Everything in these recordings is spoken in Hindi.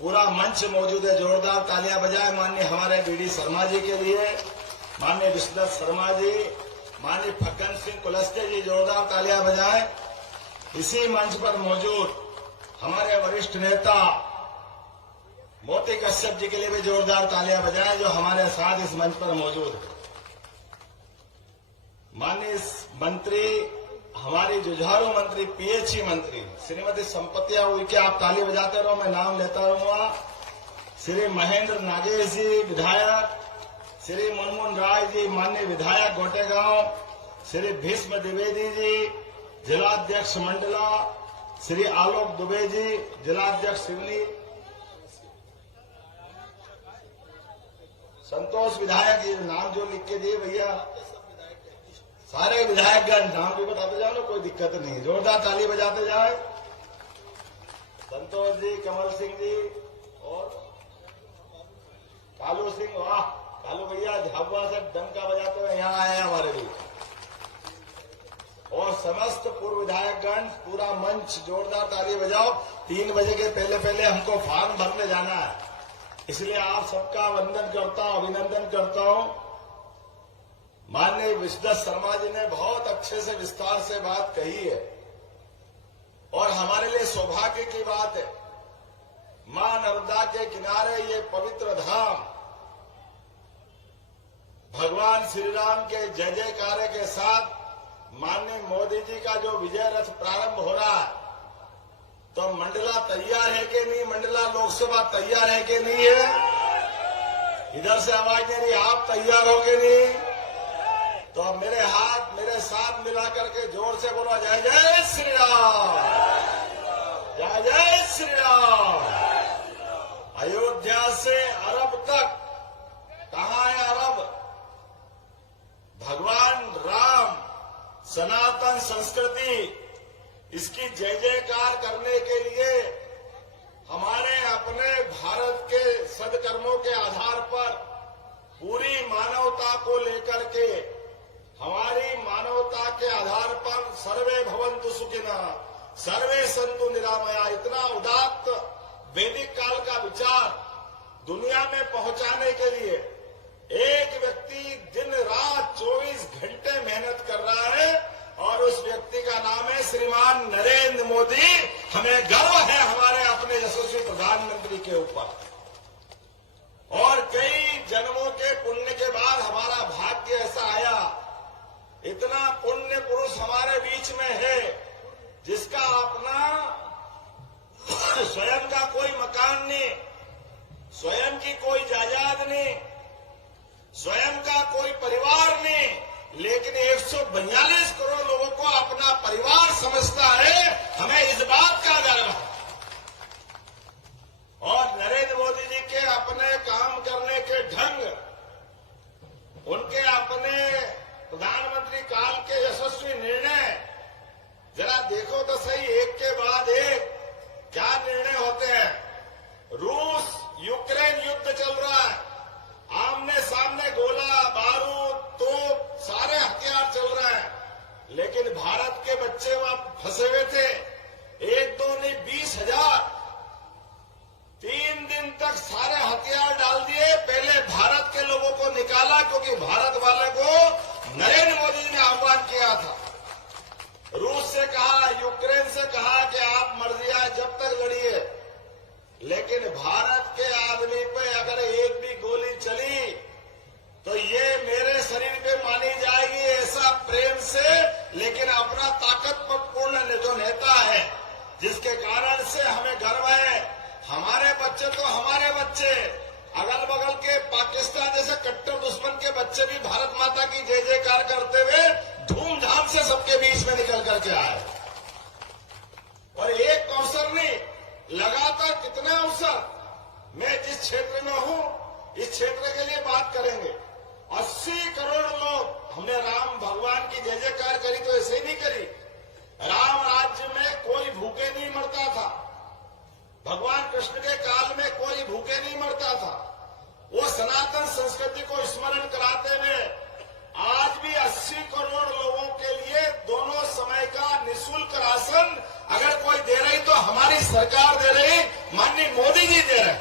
पूरा मंच मौजूद है। जोरदार तालियां बजाएं माननीय हमारे बीडी शर्मा जी के लिए, माननीय विश्वनाथ शर्मा जी, माननीय फक्कन सिंह कुलस्ते जी, जोरदार तालियां बजाएं। इसी मंच पर मौजूद हमारे वरिष्ठ नेता मोती कश्यप जी के लिए भी जोरदार तालियां बजाएं, जो हमारे साथ इस मंच पर मौजूद है। माननीय मंत्री, हमारी जुझारू मंत्री, पीएचई मंत्री श्रीमती संपत्तिया उइके, आप ताली बजाते रहो, मैं नाम लेता रहूंगा। श्री महेंद्र नागेश जी विधायक, श्री मुनमुन राय जी माननीय विधायक गोटेगांव, श्री भीष्म द्विवेदी जी जिलाध्यक्ष मंडला, श्री आलोक दुबे जी जिलाध्यक्ष सिवनी, संतोष विधायक जी, नाम जो लिख के दिए भैया, सारे विधायकगण नाम भी बताते जाओ ना, कोई दिक्कत नहीं, जोरदार ताली बजाते जाए। संतोष जी, कमल सिंह जी और कालू सिंह, वाह कालू भैया झाबुआ से डंका बजाते हुए यहाँ आए हैं हमारे लिए, और समस्त पूर्व विधायकगण, पूरा मंच जोरदार ताली बजाओ। 3 बजे के पहले पहले हमको फॉर्म भरने जाना है, इसलिए आप सबका वंदन करता हूं, अभिनंदन करता हूं। माननीय विश्वनाथ शर्मा जी ने बहुत अच्छे से विस्तार से बात कही है, और हमारे लिए सौभाग्य की बात है, मां नर्मदा के किनारे ये पवित्र धाम भगवान श्री राम के जय जयकारे के साथ माननीय मोदी जी का जो विजय रथ प्रारंभ हो रहा है, तो मंडला तैयार है कि नहीं? मंडला लोकसभा तैयार है कि नहीं है? इधर से आवाज नहीं रही, आप तैयार हो कि नहीं? तो अब मेरे हाथ मेरे साथ मिला करके जोर से बोलो, जय जय श्री राम, जय जय श्री राम। अयोध्या से अरब तक, कहां है अरब? भगवान राम, सनातन संस्कृति, इसकी जय जयकार करने के लिए हमारे अपने भारत के सदकर्मों के आधार पर पूरी मानवता को लेकर के, हमारी मानवता के आधार पर सर्वे भवन्तु सुखिनः, सर्वे सन्तु निरामया, इतना उदात्त वैदिक काल का विचार दुनिया में पहुंचाने के लिए एक व्यक्ति दिन रात 24 घंटे मेहनत कर रहा है, और उस व्यक्ति का नाम है श्रीमान नरेंद्र मोदी। हमें गर्व है हमारे अपने यशस्वी प्रधानमंत्री के ऊपर, और कई जन्मों के पुण्य के बाद हमारा भाग्य ऐसा आया, इतना पुण्य पुरुष हमारे बीच में है, जिसका अपना स्वयं का कोई मकान नहीं, स्वयं की कोई जायदाद नहीं, स्वयं का कोई परिवार नहीं, लेकिन 142 करोड़ लोगों को अपना परिवार समझता है। हमें इस बात का गर्व है, और नरेंद्र मोदी जी के अपने काम करने के ढंग, उनके अपने प्रधानमंत्री काल के यशस्वी निर्णय, जरा देखो तो सही, एक के बाद एक क्या निर्णय होते हैं। रूस यूक्रेन युद्ध चल रहा है, आमने सामने गोला बारूद तोप सारे हथियार चल रहे हैं, लेकिन भारत के बच्चे वहां फंसे हुए थे, 1-2 नहीं 20,000। 3 दिन तक सारे हथियार डाल दिए, पहले भारत के लोगों को निकाला, क्योंकि भारत वाले को नरेंद्र मोदी जी ने आह्वान किया था। रूस से कहा, यूक्रेन से कहा कि आप मर्जी आए जब तक लड़िए, लेकिन भारत के आदमी पे अगर एक भी गोली चली तो ये मेरे शरीर पे मानी जाएगी, ऐसा प्रेम से, लेकिन अपना ताकतपूर्ण जो नेता है, जिसके कारण से हमें गर्व है। हमारे बच्चे तो हमारे बच्चे, अगल बगल के पाकिस्तान जैसे कट्टर दुश्मन के बच्चे भी भारत माता की जय जयकार करते हुए धूमधाम से सबके बीच में निकल करके आए, और एक अवसर नहीं, लगातार कितने अवसर। मैं जिस क्षेत्र में हूं, इस क्षेत्र के लिए बात करेंगे। 80 करोड़ लोग, हमने राम भगवान की जय जयकार करी तो ऐसे ही नहीं करी। राम राज्य में कोई भूखे नहीं मरता था, भगवान कृष्ण के काल में कोई भूखे नहीं मरता था। वो सनातन संस्कृति को स्मरण कराते हुए आज भी 80 करोड़ लोगों के लिए दोनों समय का निःशुल्क राशन अगर कोई दे रही तो हमारी सरकार दे रही, माननीय मोदी जी दे रहे।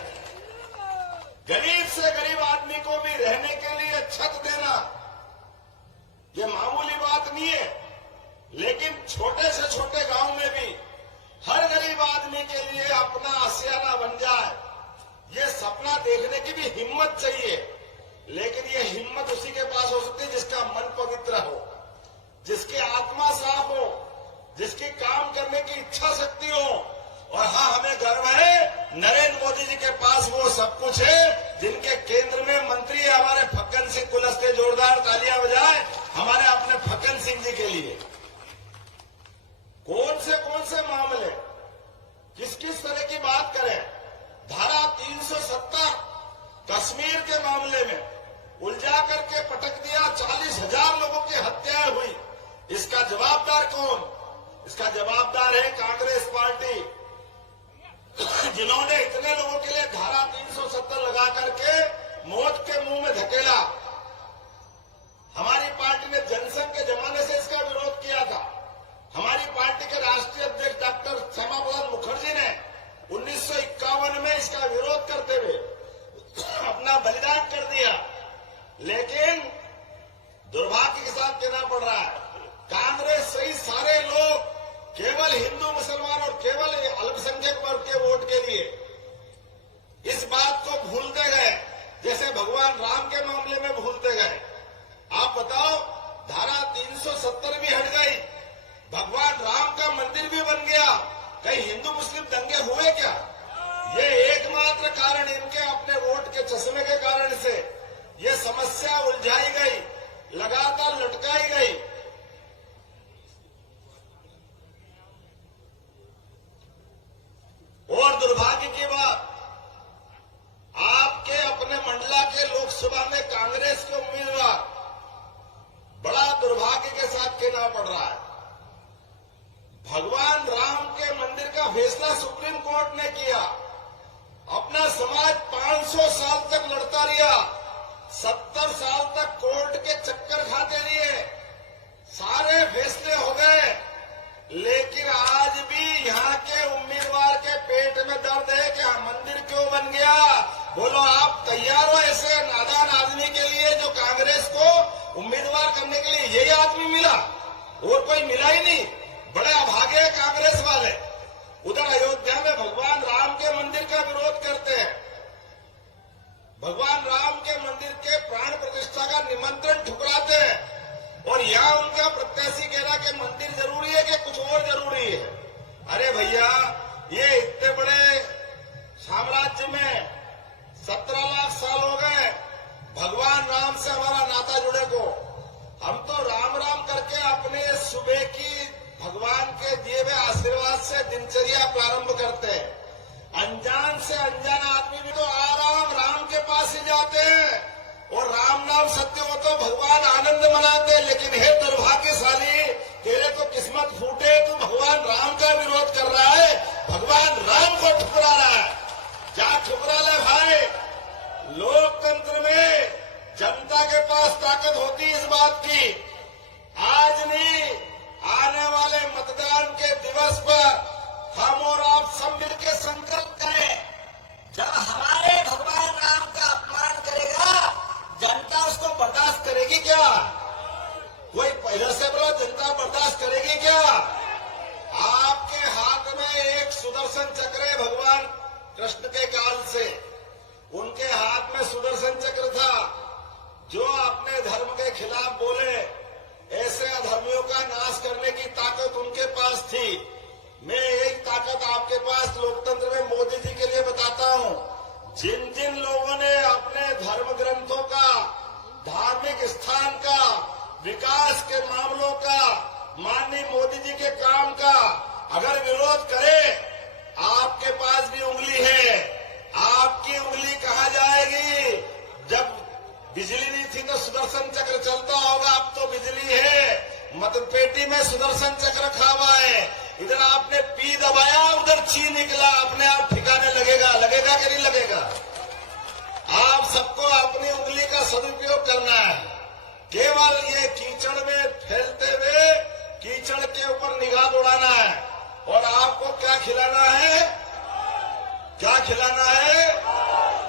पास वो सब कुछ है, जिनके केंद्र में मंत्री है हमारे फक्कन सिंह कुलस्ते, जोरदार तालियां बजाए हमारे अपने फक्कन सिंह जी के लिए। कौन से मामले, किस किस तरह की बात करें। धारा 370 कश्मीर के मामले में उलझा करके पटक दिया, 40,000 लोगों की हत्याएं हुई। इसका जवाबदार कौन? इसका जवाबदार है कांग्रेस पार्टी, जिन्होंने इतने लोगों के लिए धारा 370 लगा करके मौत के मुंह में धकेला। हमारी पार्टी ने जनसंघ के जमाने से इसका विरोध किया था। हमारी पार्टी के राष्ट्रीय अध्यक्ष डॉक्टर श्यामा प्रसाद मुखर्जी ने 1951 में इसका विरोध करते हुए अपना बलिदान कर दिया। लेकिन दुर्भाग्य के साथ कहना पड़ रहा है, कांग्रेस सही सारे लोग केवल हिंदू मुसलमान और केवल अल्पसंख्यक वर्ग के वोट के लिए इस बात को भूलते गए, जैसे भगवान राम के मामले में भूलते गए। आप बताओ, धारा 370 भी हट गई, भगवान राम का मंदिर भी बन गया, कहीं हिंदू मुस्लिम दंगे हुए क्या? ये एकमात्र कारण, इनके अपने वोट के चश्मे के कारण से ये समस्या उलझाई गई, लगातार लटकाई गई। और दुर्भाग्य की बात, आपके अपने मंडला के लोकसभा में कांग्रेस के उम्मीदवार, बड़ा दुर्भाग्य के साथ कहना पड़ रहा है, भगवान राम के मंदिर का फैसला सुप्रीम कोर्ट ने किया। अपना समाज 500 साल तक लड़ता रहा, 70 साल तक कोर्ट के चक्कर खाते रहे, सारे फैसले हो गए, लेकिन आज भी यहाँ के उम्मीदवार के पेट में दर्द है कि मंदिर क्यों बन गया। बोलो, आप तैयार हो ऐसे नादान आदमी के लिए जो कांग्रेस को उम्मीदवार करने के लिए? यही आदमी मिला, और कोई मिला ही नहीं। बड़े अभागे कांग्रेस वाले उधर अयोध्या में भगवान राम के मंदिर का विरोध करते हैं, भगवान राम के मंदिर के प्राण प्रतिष्ठा का निमंत्रण ठुकराते हैं, और यहाँ उनका प्रत्याशी कह रहा कि मंदिर जरूरी है कि कुछ और जरूरी है। अरे भैया, ये इतने बड़े साम्राज्य में 17 लाख साल हो गए भगवान राम से हमारा नाता जुड़े को। हम तो राम राम करके अपने सुबह की भगवान के दिए हुए आशीर्वाद से दिनचर्या प्रारंभ करते हैं। अनजान से अनजान आदमी भी तो आराम राम के पास ही जाते हैं, और राम नाम सत्य हो तो भगवान आनंद मनाते हैं। लेकिन हे दुर्भाग्यशाली, तेरे तो किस्मत फूटे, तू भगवान राम का विरोध कर रहा है, भगवान राम को ठुकरा रहा है। क्या ठुकरा ले भाई? लोकतंत्र में जनता के पास ताकत होती है इस बात की। आज नहीं, आने वाले मतदान के दिवस पर हम और आप सब मिलकर संकल्प करें, जब हमारे भगवान राम का अपमान करेगा, जनता उसको बर्दाश्त करेगी क्या? कोई पहले से बोलो, जनता बर्दाश्त करेगी क्या? आपके हाथ में एक सुदर्शन चक्र है, भगवान कृष्ण के काल से उनके हाथ में सुदर्शन चक्र था। जो अपने धर्म के खिलाफ बोले, ऐसे अधर्मियों का नाश करने की ताकत उनके पास थी। मैं यही ताकत आपके पास लोकतंत्र में मोदी जी के लिए बताता हूं। जिन जिन लोगों ने अपने धर्म ग्रंथों का, धार्मिक स्थान का, विकास के मामलों का, माननीय मोदी जी के काम का अगर विरोध करे, आपके पास भी उंगली है। आपकी उंगली कहाँ जाएगी? जब बिजली नहीं थी तो सुदर्शन चक्र चलता होगा, अब तो बिजली है, मतपेटी में सुदर्शन चक्र रखा हुआ है। इधर आपने पी दबाया, उधर ची निकला, अपने आप ठिकाने लगेगा। लगेगा कि नहीं लगेगा? आप सबको अपनी उंगली का सदुपयोग करना है। केवल ये कीचड़ में फैलते हुए कीचड़ के ऊपर निगाह दौड़ाना है। और आपको क्या खिलाना है? क्या खिलाना है?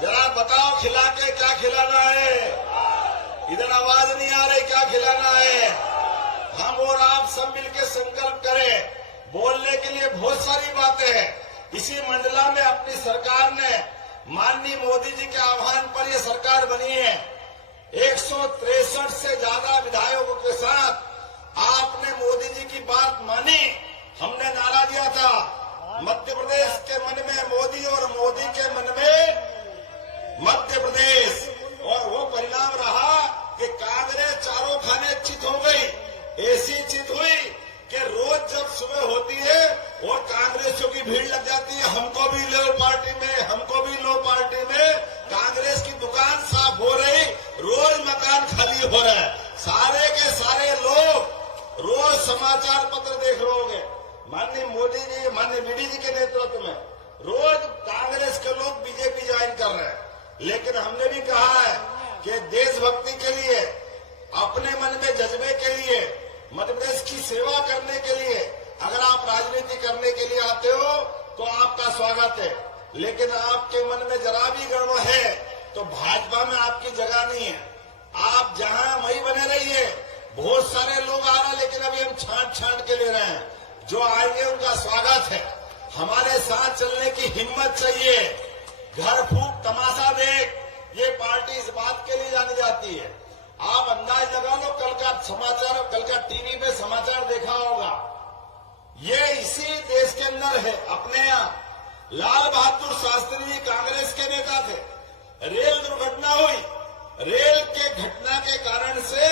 जरा बताओ, खिला के क्या खिलाना है? इधर आवाज नहीं आ रही, क्या खिलाना है? हम और आप सब मिलकर संकल्प करें। बोलने के लिए बहुत सारी बातें हैं। इसी मंडला में अपनी सरकार ने, माननीय मोदी जी के आह्वान पर यह सरकार बनी है। 163 से ज्यादा विधायकों के साथ आपने मोदी जी की बात मानी। हमने नारा दिया था, मध्य प्रदेश के मन में मोदी और मोदी के मन में राजनीति हो रहा है। सारे के सारे लोग रोज समाचार पत्र देख रहे होंगे, माननीय मोदी जी, माननीय बीडी जी के नेतृत्व में रोज कांग्रेस के लोग बीजेपी ज्वाइन कर रहे हैं। लेकिन हमने भी कहा है कि देशभक्ति के लिए, अपने मन में जज्बे के लिए, मध्य प्रदेश की सेवा करने के लिए अगर आप राजनीति करने के लिए आते हो तो आपका स्वागत है। लेकिन आपके मन में जरा भी गड़बड़ है तो भाजपा में आपकी जगह नहीं है। आप जहां वहीं बने रहिए। बहुत सारे लोग आ रहे हैं, लेकिन अभी हम छांट के ले रहे हैं। जो आएंगे उनका स्वागत है। हमारे साथ चलने की हिम्मत चाहिए। घर फूंक तमाशा देख, ये पार्टी इस बात के लिए जानी जाती है। आप अंदाज लगा लो, कल का समाचार, कल का टीवी पे समाचार देखा होगा, ये इसी देश के अंदर है। अपने यहाँ लाल बहादुर शास्त्री जी कांग्रेस के नेता थे, रेल दुर्घटना हुई। रेल के घटना के कारण से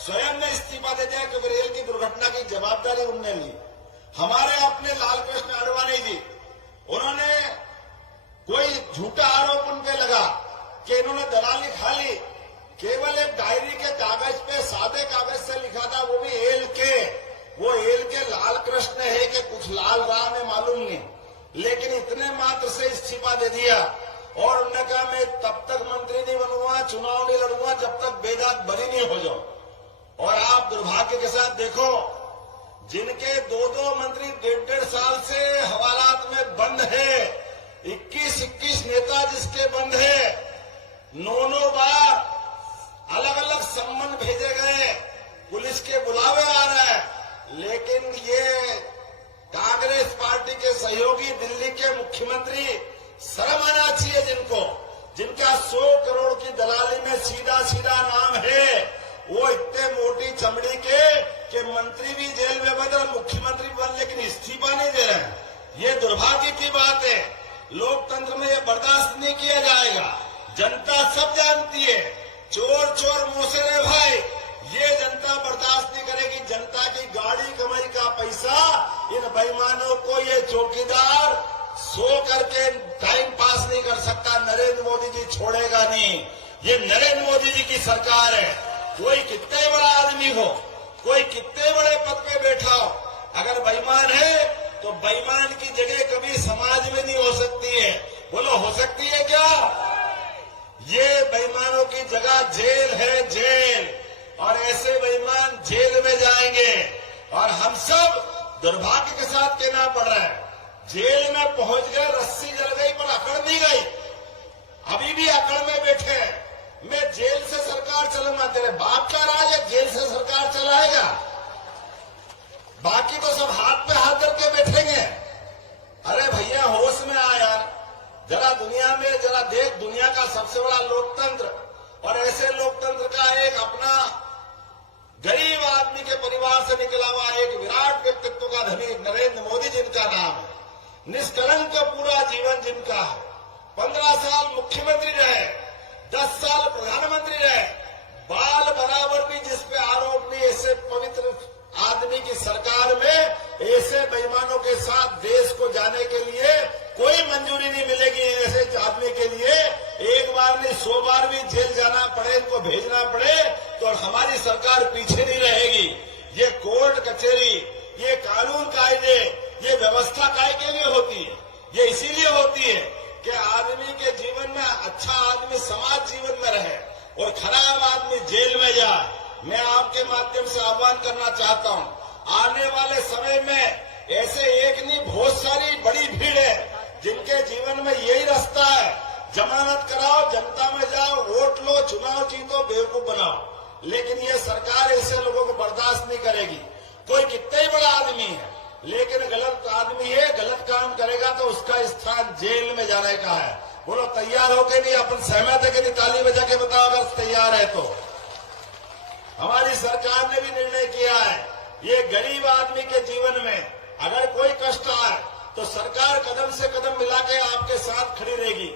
स्वयं ने इस्तीफा दे दिया, क्योंकि रेल की दुर्घटना की जवाबदारी उन्होंने ली। हमारे अपने लालकृष्ण आडवाणी जी, उन्होंने कोई झूठा आरोप उन पे लगा कि इन्होंने दलाली खा ली। केवल एक डायरी के कागज पे, सादे कागज से लिखा था, वो भी एल के। वो एल के लाल कृष्ण है कि कुछ लाल राम है मालूम नहीं, लेकिन इतने मात्र से इस्तीफा दे दिया। और उन्होंने कहा मैं तब तक मंत्री नहीं बनूंगा, चुनाव नहीं लड़ूंगा जब तक बेदाग बरी नहीं हो जाओ। और आप दुर्भाग्य के साथ देखो, जिनके दो मंत्री 1.5 साल से हवालात में बंद है, 21 नेता जिसके बंद है, 9 बार अलग अलग सम्मन भेजे गए, पुलिस के बुलावे आ रहे हैं। लेकिन ये कांग्रेस पार्टी के सहयोगी दिल्ली के मुख्यमंत्री, शर्म आना चाहिए जिनका 100 करोड़ की दलाली में सीधा नाम है, वो इतने मोटी चमड़ी के मंत्री भी जेल में बंद और मुख्यमंत्री भी बंद, लेकिन इस्तीफा नहीं दे रहे हैं। ये दुर्भाग्य की बात है। लोकतंत्र में ये बर्दाश्त नहीं किया जाएगा। जनता सब जानती है, चोर मुंह से रे भाई, ये जनता बर्दाश्त नहीं करेगी। जनता की गाड़ी कमाई का पैसा इन बेईमानों को ये चौकीदार सो करके टाइम पास नहीं कर सकता। नरेंद्र मोदी जी छोड़ेगा नहीं। ये नरेंद्र मोदी जी की सरकार है। कोई कितने बड़ा आदमी हो, कोई कितने बड़े पद पे बैठा हो, अगर बेईमान है तो बेईमान की जगह कभी समाज में नहीं हो सकती है। बोलो हो सकती है क्या? ये बेईमानों की जगह जेल है, जेल। और ऐसे बेईमान जेल में जाएंगे। और हम सब दुर्भाग्य के साथ कहना पड़ रहा है, जेल में पहुंच गए, रस्सी जल गई पर अकड़ नहीं गई, अभी भी अकड़ में बैठे हैं। मैं जेल से सरकार चलूंगा, तेरे बाप का राज है, जेल से सरकार चलाएगा। बाकी तो सब हाथ पे हाथ करके बैठेंगे। अरे भैया होश में आ यार, जरा दुनिया में जरा देख, दुनिया का सबसे बड़ा लोकतंत्र, और ऐसे लोकतंत्र का एक अपना गरीब आदमी के परिवार से निकला हुआ एक विराट व्यक्तित्व का धनी नरेंद्र मोदी जिनका नाम है, निष्कलंक पूरा जीवन जिनका है, 15 साल मुख्यमंत्री रहे, 10 साल प्रधानमंत्री रहे, बाल बराबर भी जिस पे आरोप नहीं, ऐसे पवित्र आदमी की सरकार में ऐसे बेईमानों के साथ देश को जाने के लिए कोई मंजूरी नहीं मिलेगी। ऐसे आदमी के लिए एक बार नहीं 100 बार भी जेल जाना पड़े, इनको भेजना पड़े, तो हमारी सरकार पीछे नहीं रहेगी। ये कोर्ट कचहरी, ये कानून कायदे, ये व्यवस्था काय के लिए होती है? ये इसीलिए होती है कि आदमी के जीवन में अच्छा आदमी समाज जीवन में रहे और खराब आदमी जेल में जाए। मैं आपके माध्यम से आह्वान करना चाहता हूं, आने वाले समय में ऐसे एक नहीं बहुत सारी बड़ी भीड़ है जिनके जीवन में यही रास्ता है, जमानत कराओ, जनता में जाओ, वोट लो, चुनाव जीतो, बेवकूफ बनाओ। लेकिन ये सरकार ऐसे लोगों को बर्दाश्त नहीं करेगी। कोई कितना ही बड़ा आदमी है, लेकिन गलत आदमी है, गलत काम करेगा तो उसका स्थान जेल में जाने का है। बोलो तैयार हो के नहीं? अपन सहमत है कि नहीं? ताली बजा के बताओ अगर तैयार है तो। हमारी सरकार ने भी निर्णय किया है, ये गरीब आदमी के जीवन में अगर कोई कष्ट आए तो सरकार कदम से कदम मिला के आपके साथ खड़ी रहेगी।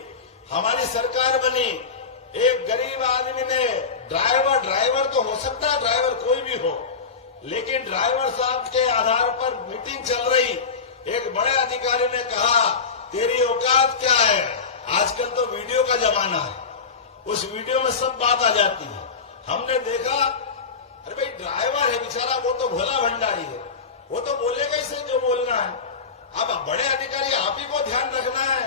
हमारी सरकार बनी, एक गरीब आदमी ने ड्राइवर तो हो सकता है, ड्राइवर कोई भी हो, लेकिन ड्राइवर साहब के आधार पर मीटिंग चल रही, एक बड़े अधिकारी ने कहा तेरी औकात क्या है? आजकल तो वीडियो का जमाना है, उस वीडियो में सब बात आ जाती है। हमने देखा, अरे भाई ड्राइवर है बेचारा, वो तो भोला भंडारी है, वो तो बोलेगा ही से जो बोलना है। अब बड़े अधिकारी आप ही को ध्यान रखना है,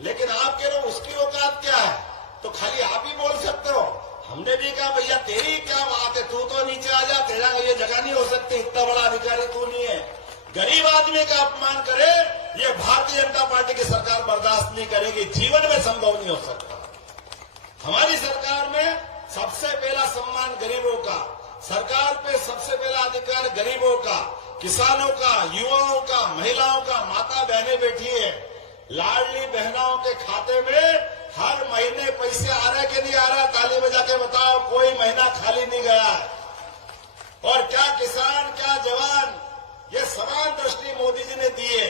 लेकिन आप कह रहे हो उसकी औकात क्या है, तो खाली आप ही बोल सकते हो। हमने भी कहा भैया तेरी क्या बात है, तू तो नीचे आ जा, तेरा ये जगह नहीं हो सकती, इतना बड़ा अधिकारी तू नहीं है। गरीब आदमी का अपमान करे ये भारतीय जनता पार्टी की सरकार बर्दाश्त नहीं करेगी, जीवन में संभव नहीं हो सकता। हमारी सरकार में सबसे पहला सम्मान गरीबों का, सरकार पे सबसे पहला अधिकार गरीबों का, किसानों का, युवाओं का, महिलाओं का। माता बहनें बैठी है, लाडली बहनों के खाते में हर महीने पैसे आ रहे कि नहीं आ रहा, ताली बजा के बताओ, कोई महीना खाली नहीं गया है। और क्या किसान क्या जवान, ये समान दृष्टि मोदी जी ने दी है।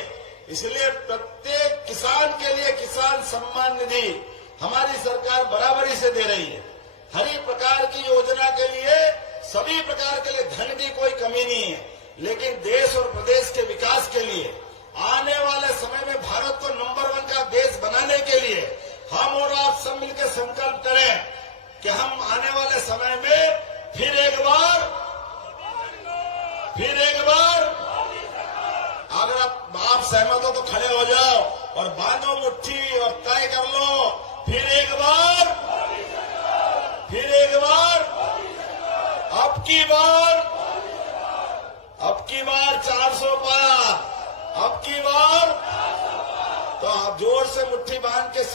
इसलिए प्रत्येक किसान के लिए किसान सम्मान निधि हमारी सरकार बराबरी से दे रही है। हर एक प्रकार की योजना के लिए, सभी प्रकार के लिए धन की कोई कमी नहीं है, लेकिन देश और प्रदेश के विकास के लिए, आने वाले समय में भारत को नंबर 1 का देश बनाने के लिए हम और आप सब मिलकर संकल्प करें कि हम आने वाले समय में फिर एक बार अगर आप सहमत हो तो खड़े हो जाओ और बांधो मुट्ठी और तय कर लो, फिर एक बार अब की बार